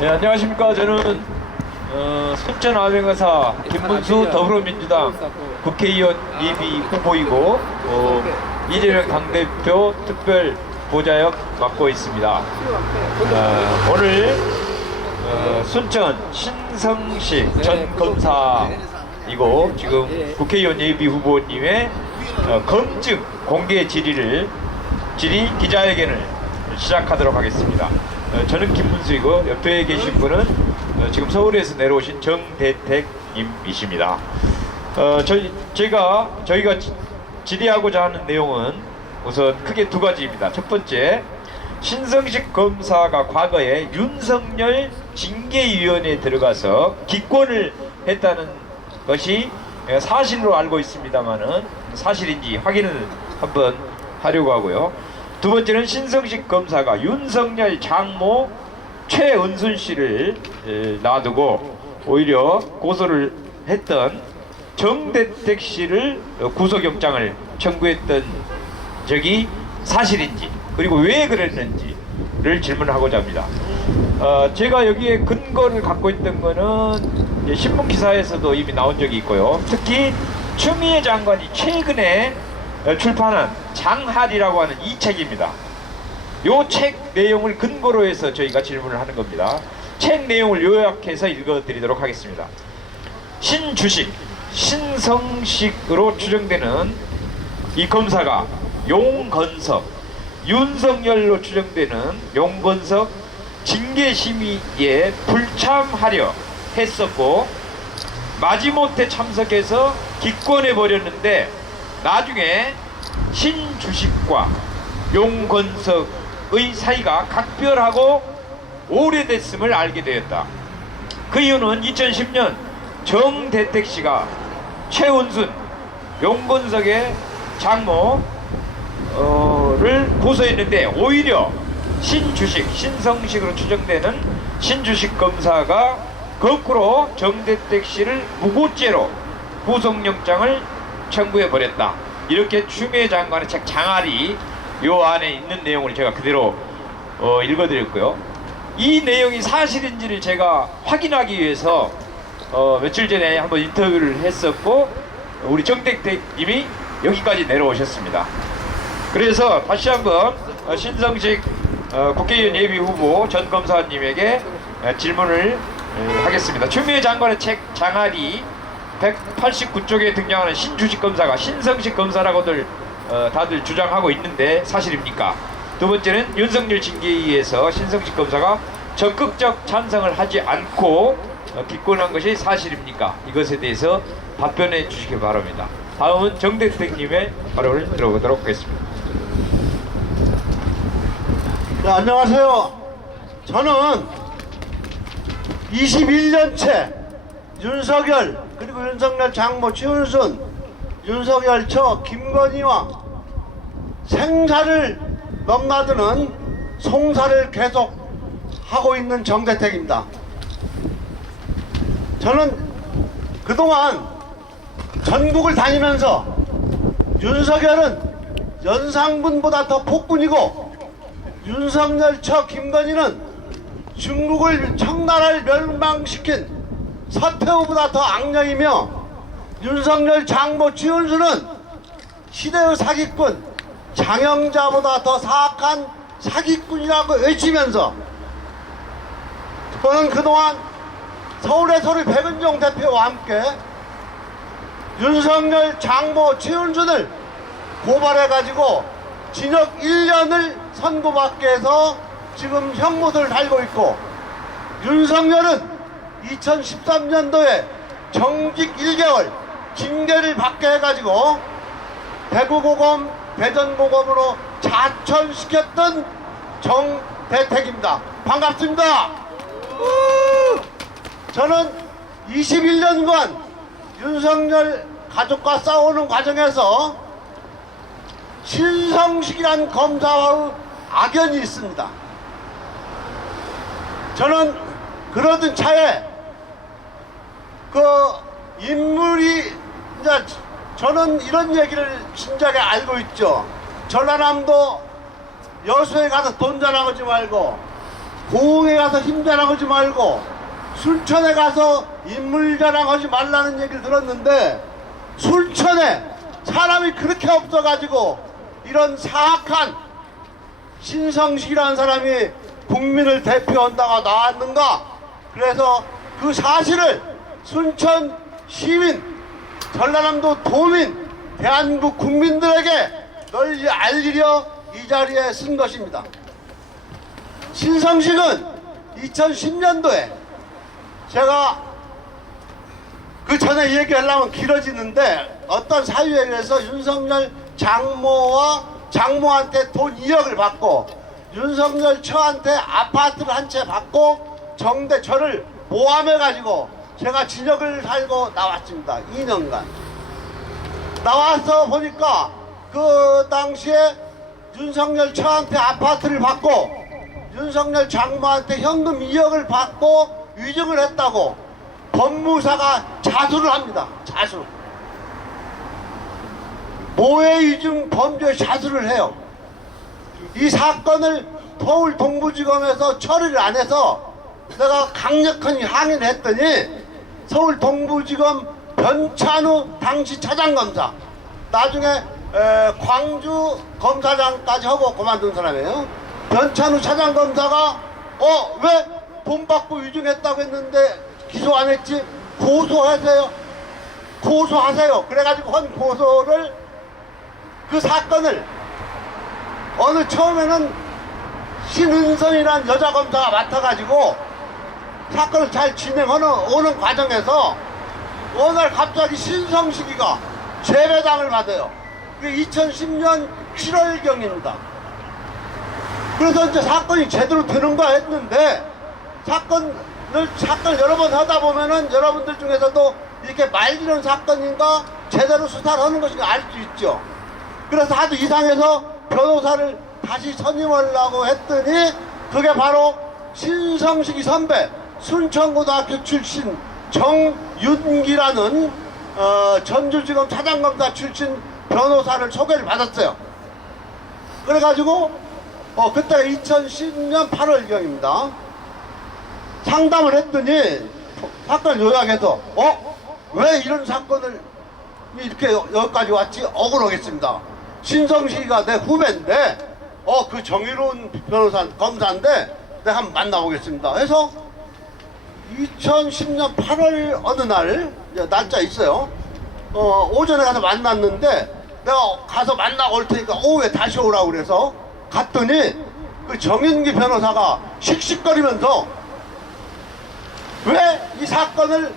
네, 안녕하십니까. 저는 순천암행의사 김문수 더불어민주당 국회의원 예비 후보이고 이재명 당대표 특별 보좌역 맡고 있습니다. 오늘 순천 신성식 전 검사이고 지금 국회의원 예비 후보님의 검증 공개 질의 기자회견을 시작하도록 하겠습니다. 저는 김문수이고 옆에 계신 분은 지금 서울에서 내려오신 정대택님이십니다. 저희가 질의하고자 하는 내용은 우선 크게 두 가지입니다. 첫 번째, 신성식 검사가 과거에 윤석열 징계위원회에 들어가서 기권을 했다는 것이 사실로 알고 있습니다만은 사실인지 확인을 한번 하려고 하고요. 두 번째는 신성식 검사가 윤석열 장모 최은순 씨를 놔두고 오히려 고소를 했던 정대택 씨를 구속영장을 청구했던 적이 사실인지, 그리고 왜 그랬는지를 질문하고자 합니다. 제가 여기에 근거를 갖고 있던 거는 신문 기사에서도 이미 나온 적이 있고요. 특히 추미애 장관이 최근에 출판한 장할이라고 하는 이 책입니다. 요 책 내용을 근거로 해서 저희가 질문을 하는 겁니다. 책 내용을 요약해서 읽어드리도록 하겠습니다. 신주식, 신성식으로 추정되는 이 검사가 용건석, 윤석열로 추정되는 용건석 징계심의에 불참하려 했었고 마지못해 참석해서 기권해버렸는데 나중에 신주식과 용건석의 사이가 각별하고 오래됐음을 알게 되었다. 그 이유는 2010년 정대택 씨가 최은순, 용건석의 장모를 고소했는데 오히려 신주식, 신성식으로 추정되는 신주식 검사가 거꾸로 정대택 씨를 무고죄로 구속영장을 청구해버렸다. 이렇게 추미애 장관의 책 장할이 요 안에 있는 내용을 제가 그대로 읽어드렸고요. 이 내용이 사실인지를 제가 확인하기 위해서 며칠 전에 한번 인터뷰를 했었고 우리 정대택님이 여기까지 내려오셨습니다. 그래서 다시 한번 신성식 국회의원 예비 후보 전 검사님에게 질문을 하겠습니다. 추미애 장관의 책 장할이 189쪽에 등장하는 신주식 검사가 신성식 검사라고들 다들 주장하고 있는데 사실입니까? 두 번째는 윤석열 징계위에서 신성식 검사가 적극적 찬성을 하지 않고 기권한 것이 사실입니까? 이것에 대해서 답변해 주시기 바랍니다. 다음은 정대택님의 발언을 들어보도록 하겠습니다. 네, 안녕하세요. 저는 21년째 윤석열 그리고 윤석열 장모 최은순, 윤석열 처 김건희와 생사를 넘나드는 송사를 계속 하고 있는 정대택입니다. 저는 그동안 전국을 다니면서 윤석열은 연상군보다 더 폭군이고 윤석열 처 김건희는 중국을 청나라를 멸망시킨 서태후보다 더 악령이며 윤석열 장모 최은순은 시대의 사기꾼 장영자보다 더 사악한 사기꾼이라고 외치면서 저는 그동안 서울의 소리 백은종 대표와 함께 윤석열 장모 최은순을 고발해가지고 징역 1년을 선고받게 해서 지금 형무소를 달고 있고 윤석열은 2013년도에 정직 1개월 징계를 받게 해가지고 대구고검, 대전고검으로 자천시켰던 정대택입니다. 반갑습니다. 저는 21년간 윤석열 가족과 싸우는 과정에서 신성식이라는 검사와의 악연이 있습니다. 저는 그러던 차에 그 인물이 이제 저는 이런 얘기를 진작에 알고 있죠. 전라남도 여수에 가서 돈 자랑하지 말고 고흥에 가서 힘 자랑하지 말고 순천에 가서 인물 자랑하지 말라는 얘기를 들었는데, 순천에 사람이 그렇게 없어가지고 이런 사악한 신성식이라는 사람이 국민을 대표한다가 나왔는가? 그래서 그 사실을 순천 시민, 전라남도 도민, 대한민국 국민들에게 널리 알리려 이 자리에 쓴 것입니다. 신성식은 2010년도에 제가 그 전에 얘기하려면 길어지는데, 어떤 사유에 의해서 윤석열 장모한테 돈 2억을 받고 윤석열 처한테 아파트를 한 채 받고 저를 모함해 가지고 제가 진역을 살고 나왔습니다. 2년간 나와서 보니까 그 당시에 윤석열 처한테 아파트를 받고 윤석열 장모한테 현금 2억을 받고 위증을 했다고 법무사가 자수를 합니다. 자수. 모해 위증 범죄 자수를 해요. 이 사건을 서울 동부지검에서 처리를 안 해서 내가 강력한 항의를 했더니 서울 동부지검 변찬우 당시 차장검사, 나중에 광주 검사장까지 하고 그만둔 사람이에요. 변찬우 차장검사가 왜 돈 받고 위증했다고 했는데 기소 안 했지? 고소하세요. 고소하세요. 그래가지고 한 고소를, 그 사건을 처음에는 신은선이라는 여자 검사가 맡아가지고 사건을 잘 진행하는 과정에서 어느 날 갑자기 신성식이가 재배당을 받아요. 그게 2010년 7월경입니다. 그래서 이제 사건이 제대로 되는가 했는데, 사건을 여러 번 하다 보면은 여러분들 중에서도 이렇게 말리는 사건인가 제대로 수사를 하는 것인가 알 수 있죠. 그래서 하도 이상해서 변호사를 다시 선임하려고 했더니 그게 바로 신성식이 선배, 순천고등학교 출신 정윤기라는 전주지검 차장검사 출신 변호사를 소개를 받았어요. 그래가지고 그때가 2010년 8월경입니다. 상담을 했더니 사건을 요약해서 왜 이런 사건을 이렇게 여기까지 왔지? 억울하겠습니다. 신성식이가 내 후배인데 그 정의로운 검사인데 내가 한번 만나보겠습니다 해서 2010년 8월 어느 날 날짜 있어요. 오전에 가서 만났는데, 내가 가서 만나고 올 테니까 오후에 다시 오라고 그래서 갔더니 그 정윤기 변호사가 씩씩거리면서 왜 이 사건을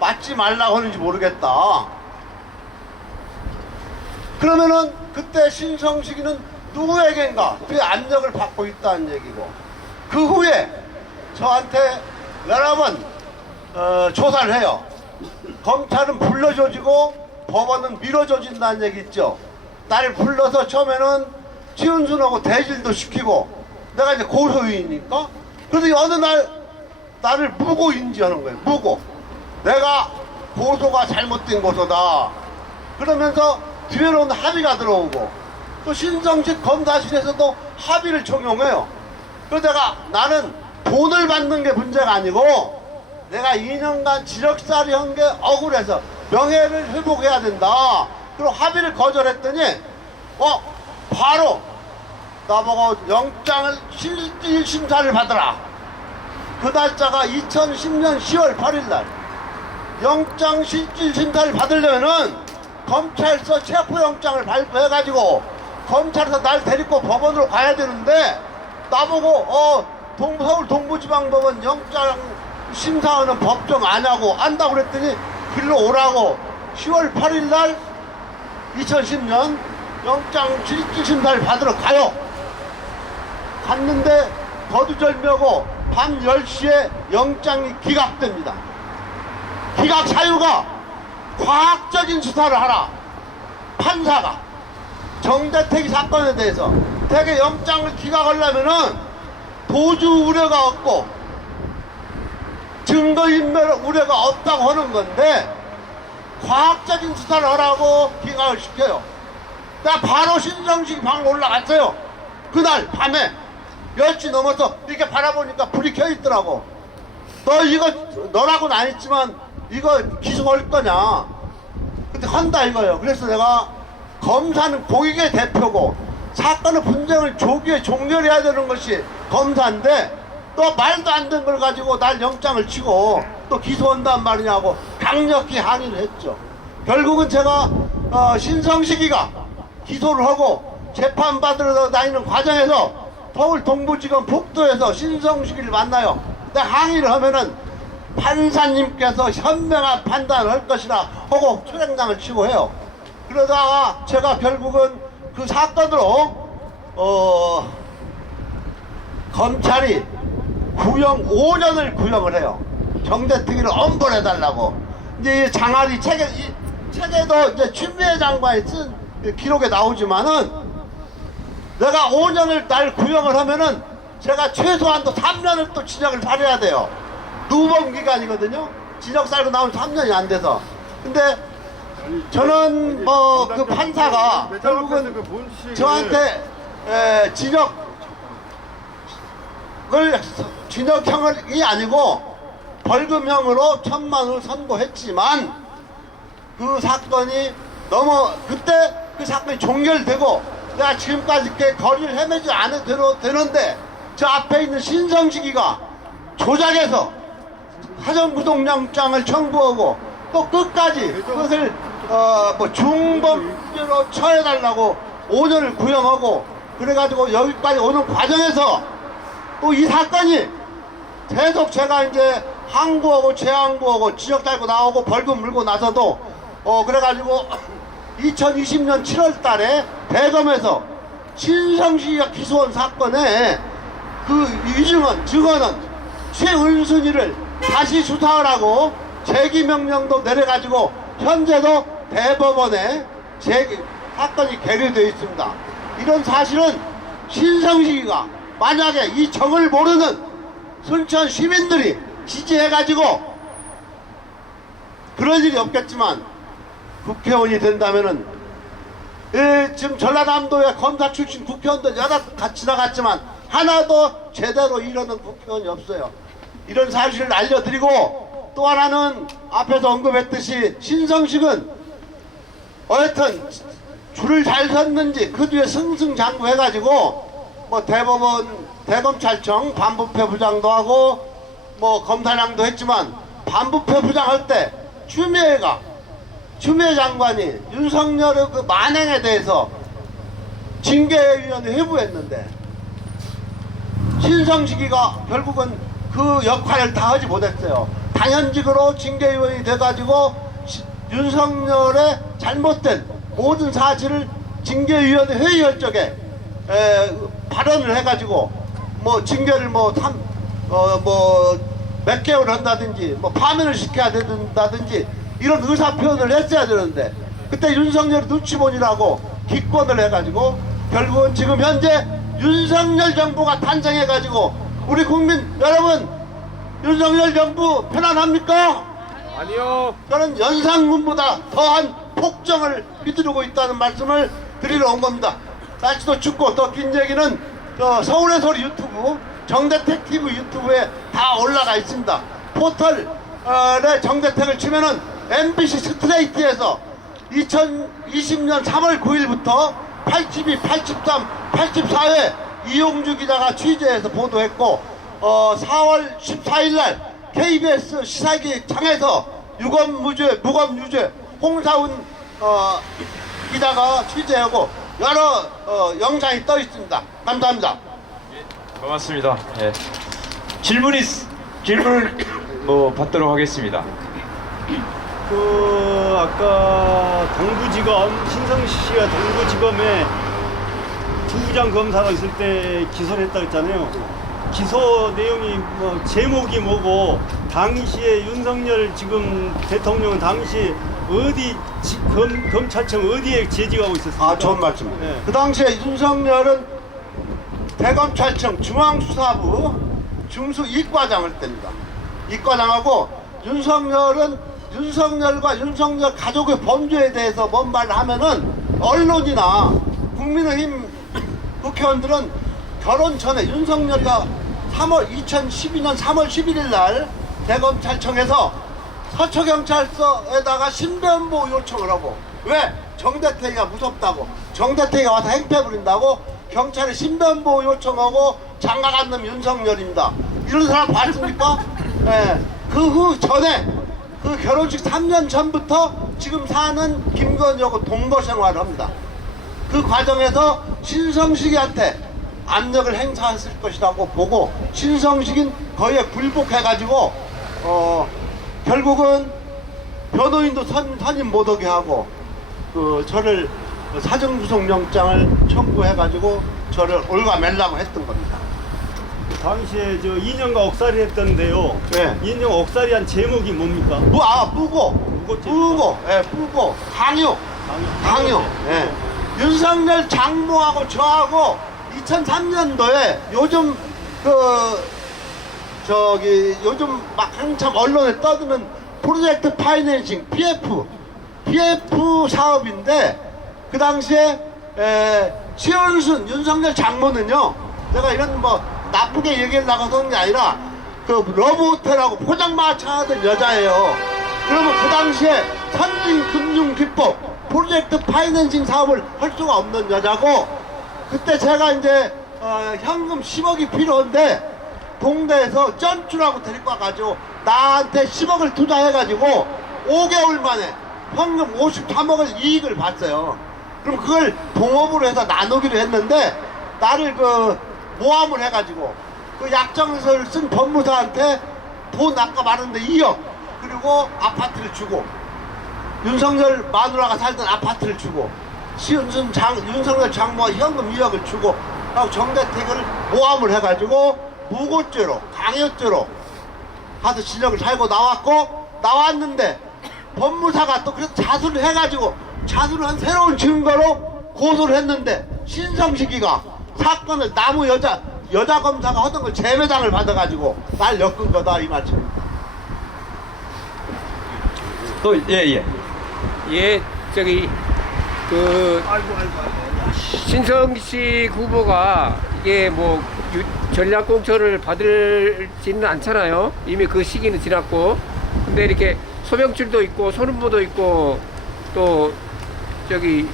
맡지 말라고 하는지 모르겠다. 그러면은 그때 신성식이는 누구에겐가 그 압력을 받고 있다는 얘기고, 그 후에 저한테 여러 번 조사를 해요. 검찰은 불러줘지고 법원은 밀어줘진다는 얘기 있죠. 나를 불러서 처음에는 치은순하고 대질도 시키고, 내가 이제 고소인이니까, 그래서 어느 날 나를 무고 인지하는 거예요. 무고. 내가 고소가 잘못된 고소다. 그러면서 뒤에는 합의가 들어오고, 또 신성식 검사실에서도 합의를 적용해요. 그래서 나는 돈을 받는 게 문제가 아니고 내가 2년간 지력살이 한 게 억울해서 명예를 회복해야 된다. 그리고 합의를 거절했더니 바로 나보고 영장을 실질 심사를 받으라. 그 날짜가 2010년 10월 8일날. 영장 실질 심사를 받으려면은 검찰서 체포영장을 발부해가지고 검찰에서 날 데리고 법원으로 가야 되는데, 나보고 서울 동부지방법원 영장 심사하는 법정 아냐고 안다고 그랬더니 길로 오라고 10월 8일날 2010년 영장 실질 심사를 받으러 가요. 갔는데 거두절미하고 밤 10시에 영장이 기각됩니다. 기각 사유가 과학적인 수사를 하라. 판사가 정대택이 사건에 대해서 대개 영장을 기각하려면은 도주 우려가 없고 증거인멸 우려가 없다고 하는 건데, 과학적인 수사를 하라고 기각을 시켜요. 나 바로 신성식 방 올라갔어요. 그날 밤에 10시 넘어서 이렇게 바라보니까 불이 켜 있더라고. 너 이거 너라고는 안 했지만 이거 기소할 거냐? 근데 한다 이거예요. 그래서 내가 검사는 공익의 대표고 사건의 분쟁을 조기에 종결해야 되는 것이 검사인데 또 말도 안 되는 걸 가지고 날 영장을 치고 또 기소한단 말이냐고 강력히 항의를 했죠. 결국은 제가 신성식이가 기소를 하고 재판받으러 다니는 과정에서 서울 동부지검 북도에서 신성식이를 만나요. 근데 항의를 하면은 판사님께서 현명한 판단을 할 것이라 하고 초장장을 치고 해요. 그러다가 제가 결국은 그 사건으로 검찰이 구형 5년을 구형을 해요. 정대특위를 엄벌해달라고. 이제 이 장아리 책에도 이제 추미애 장관이 쓴 기록에 나오지만은 내가 5년을 날 구형을 하면은 제가 최소한도 3년을 또 징역을 살아야 돼요. 누범 기간이거든요. 징역 살고 나오면 3년이 안 돼서. 근데 저는 뭐 그 판사가 결국은 저한테 징역형이 아니고 벌금형으로 1,000만 원을 선고했지만 그 사건이 너무 그때 그 사건이 종결되고 내가 지금까지 이렇게 거리를 헤매지 않아도 되는데 저 앞에 있는 신성식이가 조작해서 사전구속영장을 청구하고 또 끝까지 그것을 뭐 중범죄로 처해달라고 5년을 구형하고 그래가지고 여기까지 오는 과정에서 또 이 사건이 계속 제가 이제 항고하고 재항고하고 지역 달고 나오고 벌금 물고 나서도 그래가지고 2020년 7월 달에 대검에서 신성식이가 기소한 사건에 그 증언은 최은순이를 다시 수사하라고 재기명령도 내려가지고 현재도 대법원에 사건이 계류되어 있습니다. 이런 사실은 신성식이가 만약에 이 정을 모르는 순천 시민들이 지지해가지고 그럴 일이 없겠지만 국회의원이 된다면은 지금 전라남도의 검사 출신 국회의원들 여러 같이 지나갔지만 하나도 제대로 이러는 국회의원이 없어요. 이런 사실을 알려드리고 또 하나는 앞에서 언급했듯이 신성식은 어쨌든 줄을 잘 섰는지 그 뒤에 승승장구해가지고 뭐 대법원 대검찰청 반부패 부장도 하고 뭐 검사장도 했지만 반부패 부장할 때 추미애 장관이 윤석열의 그 만행에 대해서 징계위원회 회부했는데 신성식이가 결국은 그 역할을 다 하지 못했어요. 당연직으로 징계위원이 돼가지고 윤석열의 잘못된 모든 사실을 징계위원회 회의할 적에 발언을 해가지고 뭐 징계를 몇 개월 한다든지 뭐 파면을 시켜야 된다든지 이런 의사 표현을 했어야 되는데 그때 윤석열 눈치 보느라고 기권을 해가지고 결국은 지금 현재 윤석열 정부가 탄생해가지고 우리 국민 여러분 윤석열 정부 편안합니까? 아니요. 저는 연상군보다 더한 폭정을 휘두르고 있다는 말씀을 드리러 온 겁니다. 날씨도 춥고 더 긴 얘기는 서울의 소리 유튜브 정대택 TV 유튜브에 다 올라가 있습니다. 포털에 정대택을 치면은 MBC 스트레이트에서 2020년 3월 9일부터 82, 83, 84회 이용주 기자가 취재해서 보도했고 4월 14일날 KBS 시사기장에서 무검유죄 홍사훈 기자가 취재하고 여러 영상이 떠 있습니다. 감사합니다. 고맙습니다. 예. 질문을 받도록 하겠습니다. 아까 동부지검 신성식 씨가 동부지검에 부부장 검사가 있을 때 기소를 했다고 했잖아요. 기소 내용이 뭐 제목이 뭐고 당시에 윤석열 지금 대통령은 당시 어디 검찰청 어디에 재직하고 있었습니까? 좋은 말씀입니다. 네. 그 당시에 윤석열은 대검찰청 중앙수사부 중수 이과장을 뗍니다. 이과장하고 윤석열과 윤석열 가족의 범죄에 대해서 뭔 말을 하면은 언론이나 국민의힘 국회의원들은 결혼 전에 윤석열이가 2012년 3월 11일 날 대검찰청에서 서초경찰서에다가 신변보호 요청을 하고, 왜? 정대태가 무섭다고, 정대태가 와서 행패 부린다고 경찰에 신변보호 요청하고 장가간 놈 윤석열입니다. 이런 사람 봤습니까? 예. 그 후 전에 그 결혼식 3년 전부터 지금 사는 김건희하고 동거 생활을 합니다. 그 과정에서 신성식이한테 압력을 행사했을 것이라고 보고, 신성식인 거기에 굴복해가지고 결국은 변호인도 선임 못하게 하고 저를 사정구속영장을 청구해가지고 저를 올가매려고 했던 겁니다. 당시에 저 인형과 억살이 했던데요. 네. 인형 억살이한 제목이 뭡니까? 뿌고, 강요. 예. 윤석열 장모하고 저하고 2003년도에 요즘 요즘 막 한참 언론에 떠드는 프로젝트 파이낸싱 PF 사업인데, 그 당시에 시연순 윤석열 장모는요, 제가 이런 뭐 나쁘게 얘기하려고 하는 게 아니라 그 러브호텔하고 포장마차 하던 여자예요. 그러면 그 당시에 선진금융기법 프로젝트 파이낸싱 사업을 할 수가 없는 여자고, 그때 제가 이제 현금 10억이 필요한데 동대에서 쩐주라고 데리고 와가지고 나한테 10억을 투자해가지고 5개월 만에 현금 53억을 이익을 봤어요. 그럼 그걸 동업으로 해서 나누기로 했는데, 나를 모함을 해가지고 그 약정서를 쓴 법무사한테 돈 아까 말했는데 2억, 그리고 아파트를 주고, 윤석열 마누라가 살던 아파트를 주고, 윤석열 장모가 현금 2억을 주고 하고 정대택을 모함을 해가지고 무고죄로, 강요죄로 가서 진역을 살고 나왔는데, 법무사가 또 그래서 자수를 해가지고 자수를 한 새로운 증거로 고소를 했는데, 신성식이가 사건을 나무 여자 검사가 하던 걸 재매장을 받아가지고 날 엮은 거다, 이 말씀입니다. 또 예, 저기 신성식 후보가 이게 뭐 전략공천을 받을지는 않잖아요. 이미 그 시기는 지났고. 근데 이렇게 소명줄도 있고 소는보도 있고 또 저기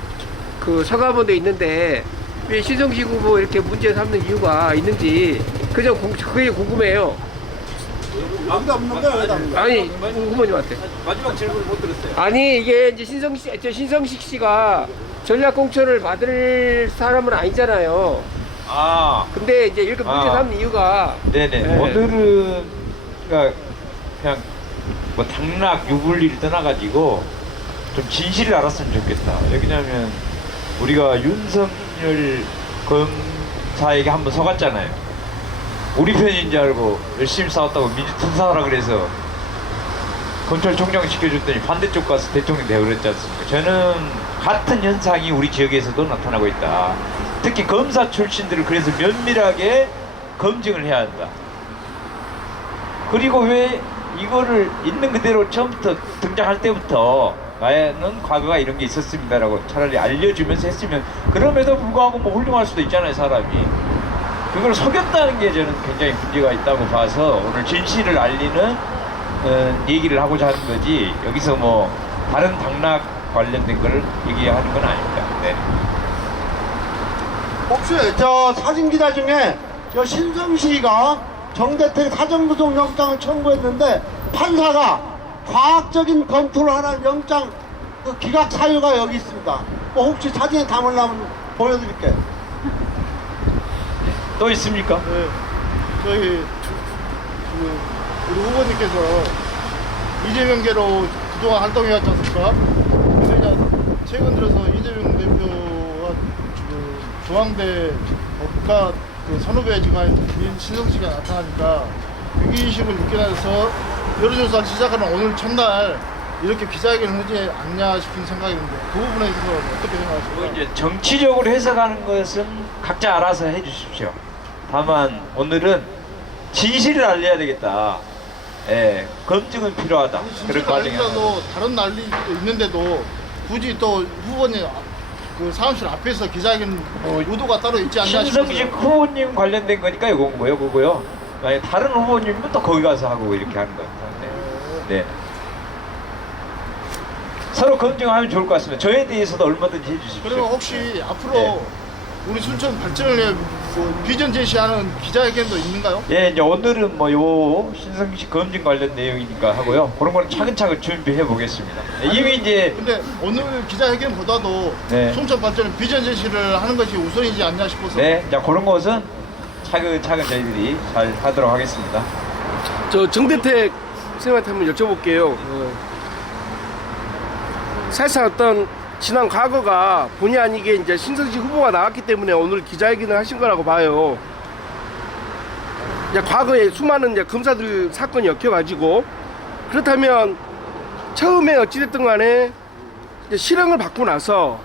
그 서가본도 있는데 왜 신성식 후보 이렇게 문제 삼는 이유가 있는지 그게 궁금해요. 아니, 후보님한테. 마지막 질문 못 들었어요. 아니, 이게 이제 신성식 씨가 전략 공천을 받을 사람은 아니잖아요. 근데 이제 이렇게 문제 삼는 이유가. 네네. 네. 오늘은 그냥 뭐 당락 유불리를 떠나가지고 좀 진실을 알았으면 좋겠다. 왜냐면 우리가 윤석열 검사에게 한번 서갔잖아요. 우리 편인 줄 알고 열심히 싸웠다고 민주통사하라 그래서 검찰총장 시켜줬더니 반대쪽 가서 대통령 되고 그랬지 않습니까? 저는 같은 현상이 우리 지역에서도 나타나고 있다. 특히 검사 출신들을 그래서 면밀하게 검증을 해야 한다. 그리고 왜 이거를 있는 그대로 처음부터 등장할 때부터 나는 과거가 이런 게 있었습니다라고 차라리 알려주면서 했으면, 그럼에도 불구하고 뭐 훌륭할 수도 있잖아요, 사람이. 그걸 속였다는 게 저는 굉장히 문제가 있다고 봐서 오늘 진실을 알리는 얘기를 하고자 하는 거지, 여기서 뭐 다른 당락 관련된 걸 얘기하는 건 아닙니다. 네. 혹시 저 사진기자 중에 저 신성식이가 정대택 사정구속영장을 청구했는데 판사가 과학적인 검토를 하라는 영장 그 기각 사유가 여기 있습니다. 뭐 혹시 사진에 담으려면 보여드릴게요. 또 있습니까? 네, 저희 우리 후보님께서 이재명계로 그동안 활동해왔지 않습니까? 근데 이제 최근 들어서 이재명 대표와 그 중앙대 법과 그 선후배 지간 신성식이 나타나니까 위기의식을 느껴나서 여론조사를 시작하는 오늘 첫날 이렇게 기자회견을 하지 않냐 싶은 생각이 있는데, 그 부분에 있어서 어떻게 생각하십니까? 이제 정치적으로 해석하는 것은 각자 알아서 해주십시오. 다만 오늘은 진실을 알려야 되겠다. 예, 검증은 필요하다. 그런 과정이. 도 다른 난리 있는데도 굳이 또 후보님 그 사무실 앞에서 기자회견 의도가 따로 있지 않냐 신성식 싶어서. 후보님 관련된 거니까 이건 거예요, 그거요. 만약 다른 후보님은 또 거기 가서 하고 이렇게 하는 겁니다. 네. 네. 서로 검증하면 좋을 것 같습니다. 저에 대해서도 얼마든지 해주십시오. 그리고 혹시 앞으로 네. 우리 순천 발전을 위해 뭐 비전 제시하는 기자회견도 있는가요? 예, 이제 오늘은 뭐 요 신성식 검증 관련 내용이니까 하고요. 그런 거는 차근차근 준비해 보겠습니다. 이미 이제 근데 오늘 기자회견보다도 네. 순천 발전은 비전 제시를 하는 것이 우선이지 않냐 싶어서. 네, 자 그런 것은 차근차근 저희들이 잘 하도록 하겠습니다. 저 정대택 선생님한테 한번 여쭤볼게요. 사실상 어떤 지난 과거가 본의 아니게 이제 신성식 후보가 나왔기 때문에 오늘 기자회견을 하신 거라고 봐요. 이제 과거에 수많은 이제 검사들 사건이 엮여가지고 그렇다면 처음에 어찌됐든 간에 이제 실형을 받고 나서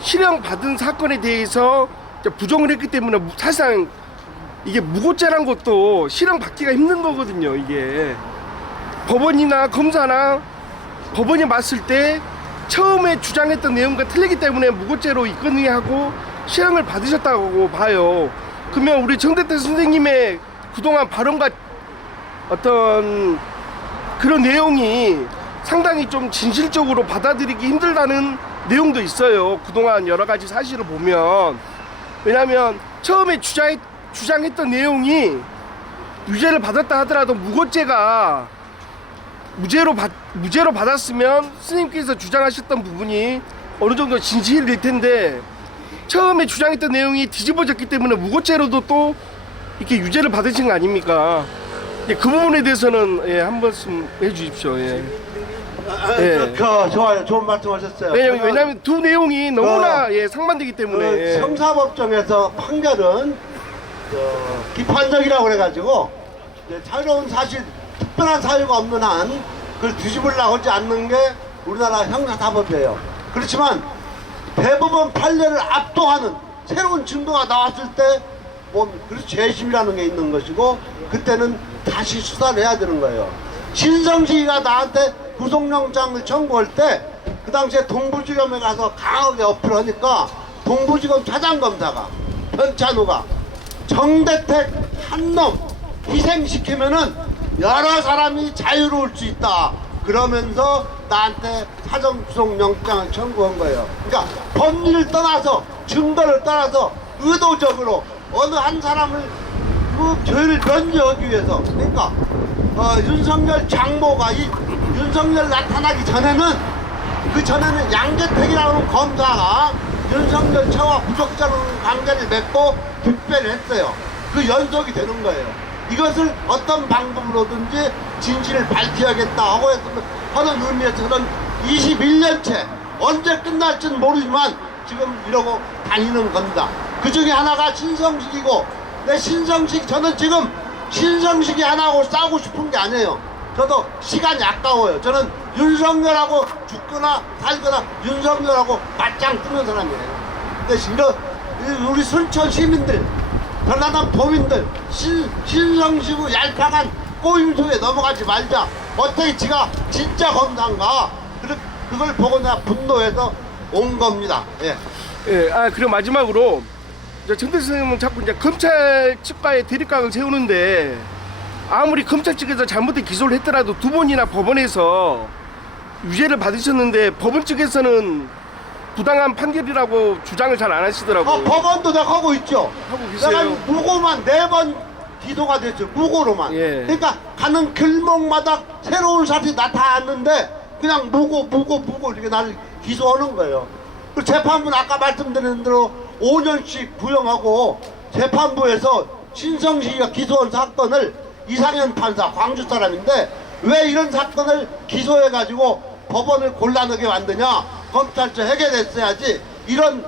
실형 받은 사건에 대해서 이제 부정을 했기 때문에 사실상 이게 무고죄란 것도 실형 받기가 힘든 거거든요. 이게 법원이나 검사나 법원이 봤을 때 처음에 주장했던 내용과 틀리기 때문에 무고죄로 입건이 하고 실형을 받으셨다고 봐요. 그러면 우리 정대택 선생님의 그동안 발언과 어떤 그런 내용이 상당히 좀 진실적으로 받아들이기 힘들다는 내용도 있어요. 그동안 여러 가지 사실을 보면. 왜냐하면 처음에 주장했던 내용이 유죄를 받았다 하더라도 무고죄가 무죄로 받았으면 스님께서 주장하셨던 부분이 어느 정도 진실일 텐데 처음에 주장했던 내용이 뒤집어졌기 때문에 무고죄로도 또 이렇게 유죄를 받으신 거 아닙니까? 예, 그 부분에 대해서는 예, 한 말씀 해주십시오. 예. 예. 좋아요. 좋은 말씀하셨어요. 왜냐하면 두 내용이 너무나 예, 상반되기 때문에. 예. 형사법정에서 판결은 비판적이라고 그래가지고 자유로운 사실 특별한 사유가 없는 한 그걸 뒤집으려고 하지 않는 게 우리나라 형사사법이에요. 그렇지만 대법원 판례를 압도하는 새로운 증거가 나왔을 때 그래서 재심이라는 게 있는 것이고 그때는 다시 수사를 해야 되는 거예요. 신성식이가 나한테 구속영장을 청구할 때 그 당시에 동부지검에 가서 강하게 어필하니까 동부지검 차장검사가 변찬우가 정대택 한 놈 희생시키면은 여러 사람이 자유로울 수 있다 그러면서 나한테 사전구속영장을 청구한 거예요. 그러니까 법리를 떠나서 증거를 떠나서 의도적으로 어느 한 사람을 그 죄를 면제하기 위해서 그러니까 윤석열 장모가 이 윤석열 나타나기 전에는 그 전에는 양재택이라는 검사가 윤석열 차와 부적절한 관계를 맺고 득배를 했어요. 그 연속이 되는 거예요. 이것을 어떤 방법으로든지 진실을 밝혀야겠다 하고 하는 의미에서 저는 21년째 언제 끝날지는 모르지만 지금 이러고 다니는 겁니다. 그 중에 하나가 신성식이고 저는 지금 신성식이 하나하고 싸우고 싶은 게 아니에요. 저도 시간이 아까워요. 저는 윤석열하고 죽거나 살거나 윤석열하고 맞짱 뜨는 사람이에요. 근데 우리 순천 시민들 전라남 도민들 신성식의 얄팍한 꼬임소에 넘어가지 말자. 어떻게 지가 진짜 검사인가 그걸 보고 내가 분노해서 온 겁니다. 예. 예, 그리고 마지막으로 정대택 선생님은 자꾸 이제 검찰 측과의 대립각을 세우는데 아무리 검찰 측에서 잘못된 기소를 했더라도 두 번이나 법원에서 유죄를 받으셨는데 법원 측에서는 부당한 판결이라고 주장을 잘 안 하시더라고요. 법원도 내가 하고 있죠. 하고 계세요. 내가 무고만 4번 기소가 됐죠. 무고로만. 예. 그러니까 가는 길목마다 새로운 사실이 나타났는데 그냥 무고 이렇게 나를 기소하는 거예요. 그리고 재판부는 아까 말씀드린 대로 5년씩 구형하고 재판부에서 신성식이가 기소한 사건을 이상현 판사 광주 사람인데 왜 이런 사건을 기소해가지고 법원을 곤란하게 만드냐 검찰청 해결했어야지 이런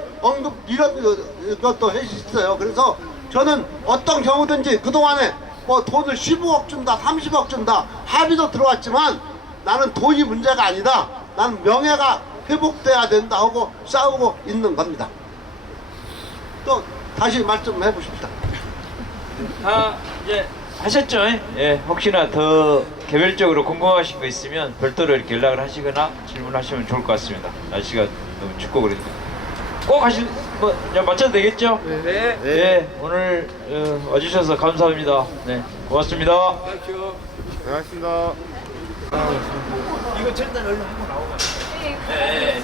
것도 했어요. 그래서 저는 어떤 경우든지 그동안에 돈을 15억 준다 30억 준다 합의도 들어왔지만 나는 돈이 문제가 아니다. 나는 명예가 회복돼야 된다 하고 싸우고 있는 겁니다. 또 다시 말씀해 보십시다. 이제 하셨죠? 예, 혹시나 더 개별적으로 궁금하신 거 있으면 별도로 이렇게 연락을 하시거나 질문하시면 좋을 것 같습니다. 날씨가 너무 춥고 그러니까. 꼭 하실 뭐 맞춰도 되겠죠? 네. 네, 오늘 와주셔서 감사합니다. 네, 고맙습니다. 고맙습니다. 이거 절단 얼른 하고 나오면. 네.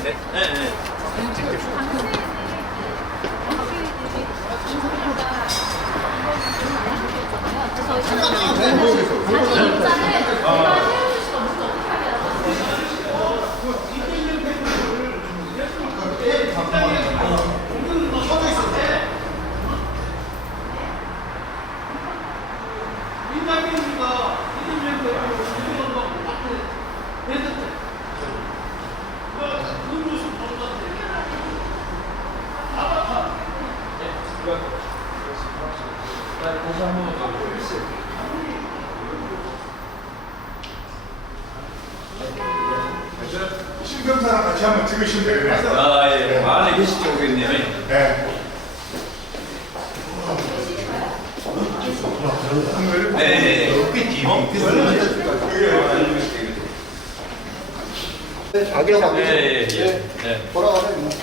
신검사랑 같이 한번 찍으시면 되겠네요. 아, 예. 안에 계시죠, 고객님. 네.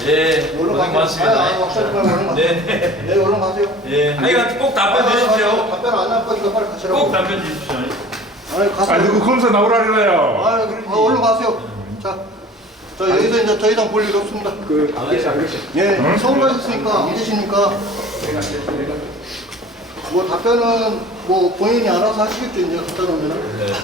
예, 고생 많습니다. 네, 얼른 가세요. 예. 아이가 꼭 답변 주십시오. 답변 안 할 거니까 빨리 가시라고. 꼭 답변 주십시오. 아니, 가세요. 아, 누구 검사 나오라니까요. 얼른 가세요. 자, 여기서 이제 더 이상 볼 일 없습니다. 안 계시. 예, 서울 가셨으니까 안 계십니까? 뭐 답변은 뭐 본인이 알아서 하시겠죠, 이제 갖다 놓으면.